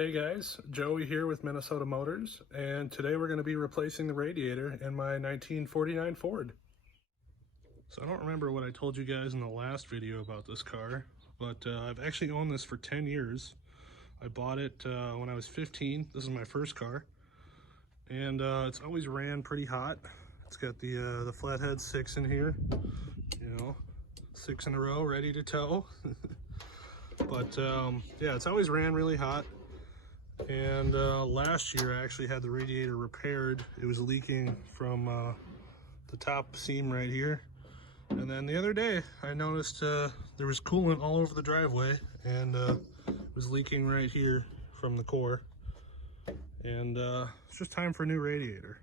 Hey guys, Joey here with Minnesota Motors, and today we're going to be replacing the radiator in my 1949 Ford. So I don't remember what I told you guys in the last video about this car, but I've actually owned this for 10 years. I bought it when I was 15. This is my first car, and it's always ran pretty hot. It's got the flathead 6 in here, you know, 6 in a row, ready to tow. But yeah, it's always ran really hot. And last year I actually had the radiator repaired. It was leaking from the top seam right here. And then the other day I noticed there was coolant all over the driveway, and it was leaking right here from the core. And it's just time for a new radiator.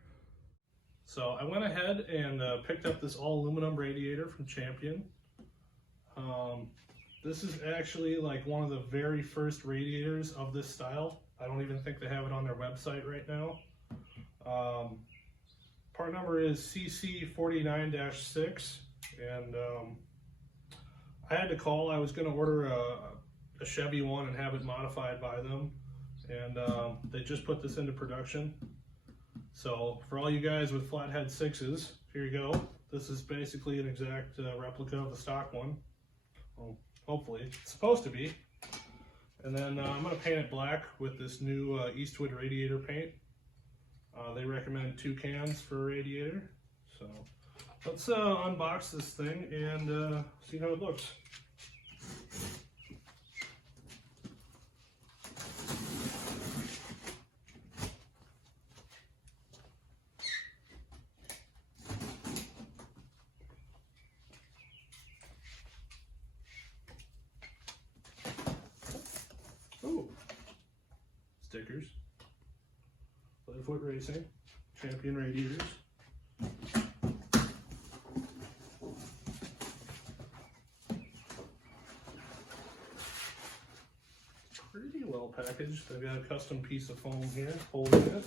So I went ahead and picked up this all aluminum radiator from Champion. This is actually like one of the very first radiators of this style. I don't even think they have it on their website right now. Part number is CC49-6, and I had to call. I was going to order a Chevy one and have it modified by them, and they just put this into production. So for all you guys with flathead 6s, here you go. This is basically an exact replica of the stock one. Well, hopefully, it's supposed to be. And then I'm going to paint it black with this new Eastwood radiator paint. They recommend 2 cans for a radiator. So let's unbox this thing and see how it looks. Ooh, stickers. Flathead Racing, Champion Radiators. Pretty well packaged. They've got a custom piece of foam here holding it.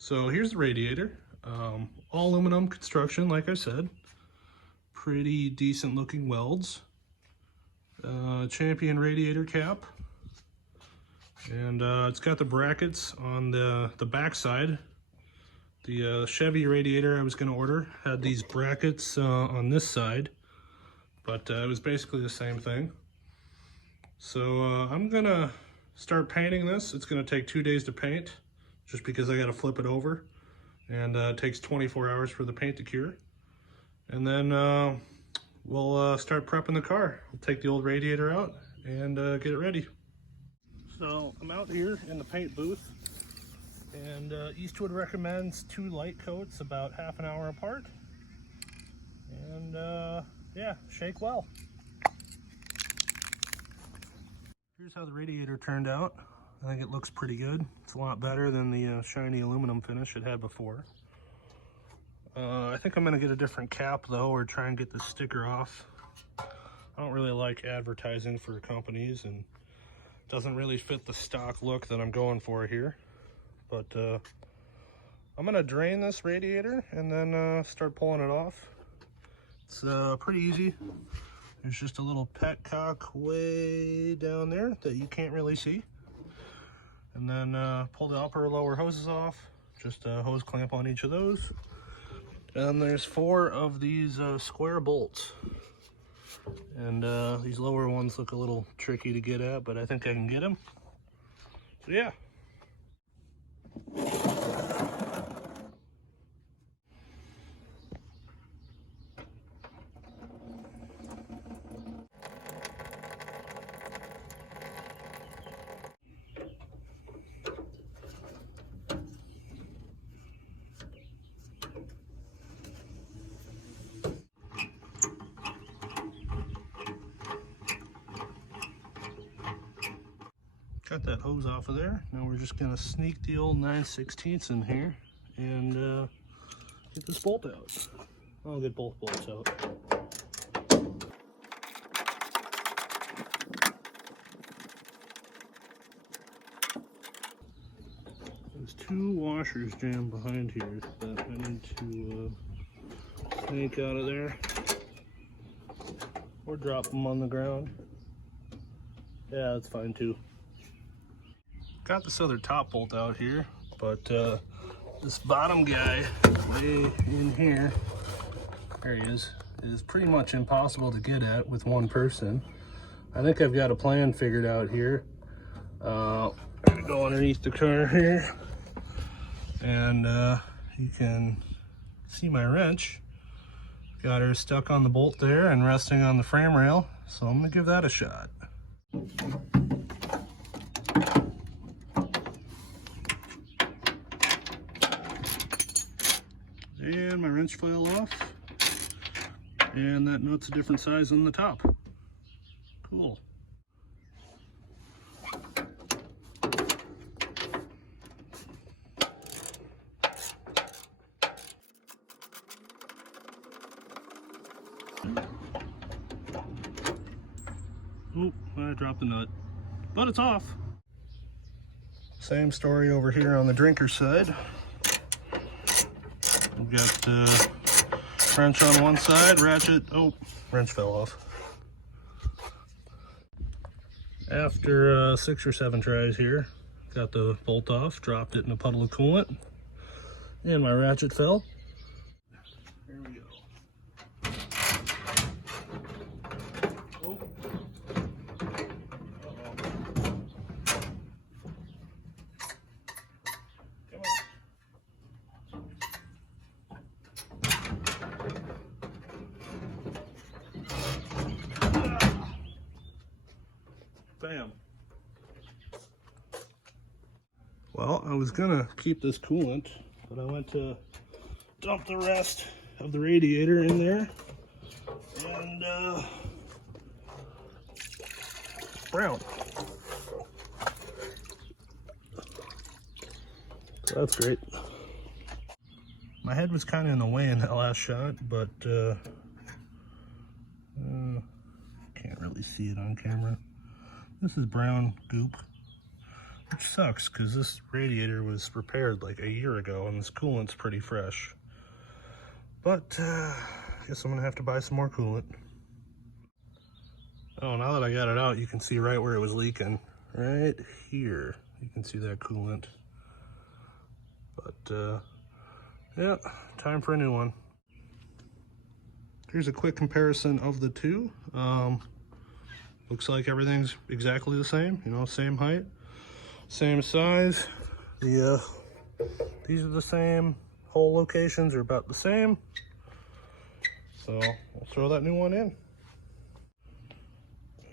So here's the radiator, all aluminum construction, like I said, pretty decent looking welds, Champion radiator cap, and it's got the brackets on the back side. The Chevy radiator I was going to order had these brackets on this side, but it was basically the same thing. So I'm going to start painting this. It's going to take 2 days to paint, just because I got to flip it over, and it takes 24 hours for the paint to cure. And then we'll start prepping the car. We'll take the old radiator out and get it ready. So I'm out here in the paint booth, and Eastwood recommends 2 light coats about half an hour apart. And yeah, shake well. Here's how the radiator turned out. I think it looks pretty good. It's a lot better than the shiny aluminum finish it had before. I think I'm gonna get a different cap though, or try and get the sticker off. I don't really like advertising for companies, and it doesn't really fit the stock look that I'm going for here. But I'm gonna drain this radiator and then start pulling it off. It's pretty easy. There's just a little petcock way down there that you can't really see. And then pull the upper and lower hoses off, just a hose clamp on each of those. And there's 4 of these square bolts. And these lower ones look a little tricky to get at, but I think I can get them. So yeah. Got that hose off of there. Now we're just gonna sneak the old 9/16 in here and get this bolt out. I'll get both bolts out. There's two washers jammed behind here that I need to snake out of there or drop them on the ground. Yeah, that's fine too. Got this other top bolt out here, but this bottom guy way in here, there he is pretty much impossible to get at with one person. I think I've got a plan figured out here. I'm gonna go underneath the car here, and you can see my wrench. Got her stuck on the bolt there and resting on the frame rail, so I'm gonna give that a shot. And my wrench fell off, and that nut's a different size on the top. Cool. Oh, I dropped the nut, but it's off. Same story over here on the drinker side. We've got the wrench on one side, ratchet, oh, wrench fell off. After 6 or 7 tries here, got the bolt off, dropped it in a puddle of coolant, and my ratchet fell. There we go. Oh. Bam. Well, I was gonna keep this coolant, but I went to dump the rest of the radiator in there, and brown. So that's great. My head was kind of in the way in that last shot, but can't really see it on camera. This is brown goop, which sucks because this radiator was repaired like a year ago and this coolant's pretty fresh. But I guess I'm gonna have to buy some more coolant. Oh, now that I got it out, you can see right where it was leaking. Right here, you can see that coolant. But yeah, time for a new one. Here's a quick comparison of the two. Looks like everything's exactly the same, you know, same height, same size. These are the same, hole locations are about the same. So we'll throw that new one in.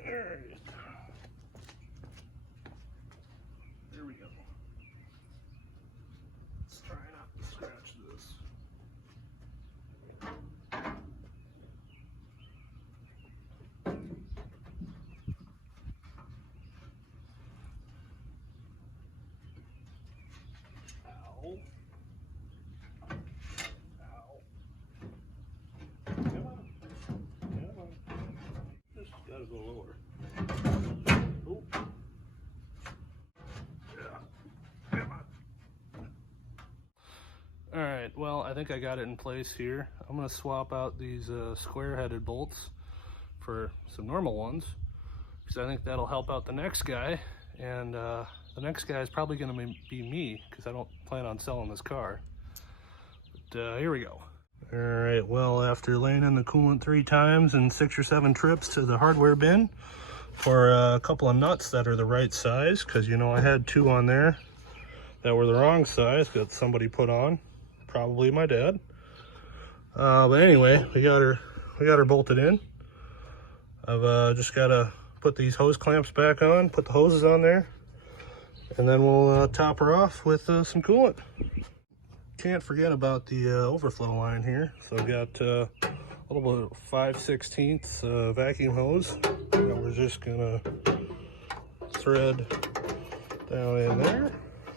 All right. There we go. Let's try not to scratch this. Gotta go lower. Oh. Yeah. Come on. All right, well, I think I got it in place here. I'm gonna swap out these square-headed bolts for some normal ones, because I think that'll help out the next guy. And the next guy is probably gonna be me, because I don't plan on selling this car. But here we go. All right, well, after laying in the coolant 3 times and 6 or 7 trips to the hardware bin for a couple of nuts that are the right size, because, you know, I had 2 on there that were the wrong size that somebody put on, probably my dad. But anyway, we got her bolted in. I've just got to put these hose clamps back on, put the hoses on there, and then we'll top her off with some coolant. Can't forget about the overflow line here. So I've got a little bit of 5/16 vacuum hose that we're just gonna thread down in there,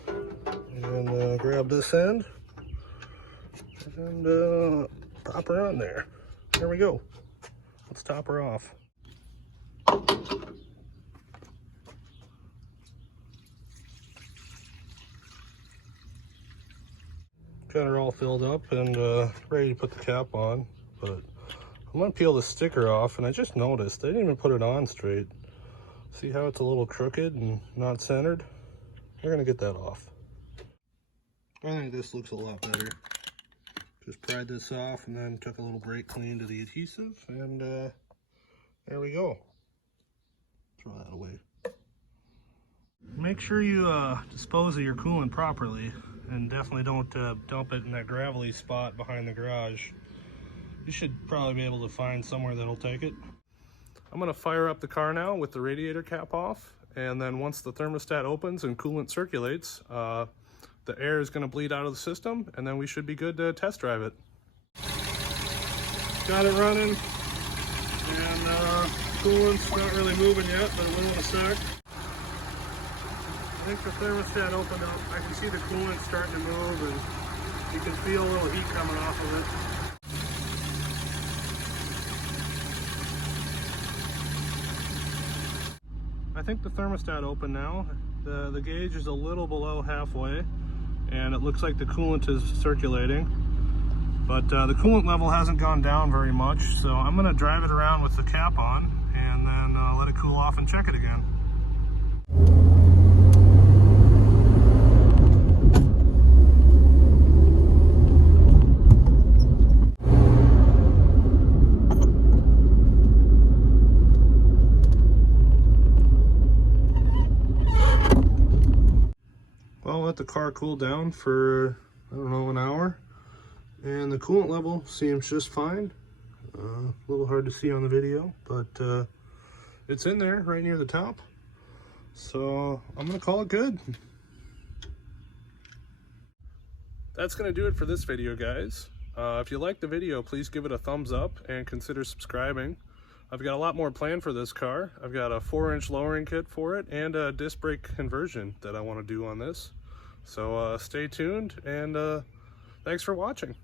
and grab this end and pop her on there. There we go. Let's top her off. Got her all filled up and ready to put the cap on, but I'm gonna peel the sticker off, and I just noticed I didn't even put it on straight. See how it's a little crooked and not centered? We're gonna get that off. I think this looks a lot better. Just pried this off and then took a little brake clean to the adhesive, and there we go. Throw that away. Make sure you dispose of your coolant properly, and definitely don't dump it in that gravelly spot behind the garage. You should probably be able to find somewhere that'll take it. I'm gonna fire up the car now with the radiator cap off, and then once the thermostat opens and coolant circulates, the air is gonna bleed out of the system, and then we should be good to test drive it. Got it running, and coolant's not really moving yet, but it will in a sec. I think the thermostat opened up. I can see the coolant starting to move, and you can feel a little heat coming off of it. I think the thermostat opened now. The gauge is a little below halfway, and it looks like the coolant is circulating, but the coolant level hasn't gone down very much, so I'm going to drive it around with the cap on and then let it cool off and check it again. I'll let the car cool down for, I don't know, an hour, and the coolant level seems just fine. A little hard to see on the video, but it's in there right near the top, so I'm gonna call it good. That's gonna do it for this video, guys. If you liked the video, please give it a thumbs up and consider subscribing. I've got a lot more planned for this car. I've got a 4-inch lowering kit for it and a disc brake conversion that I want to do on this. So stay tuned, and thanks for watching.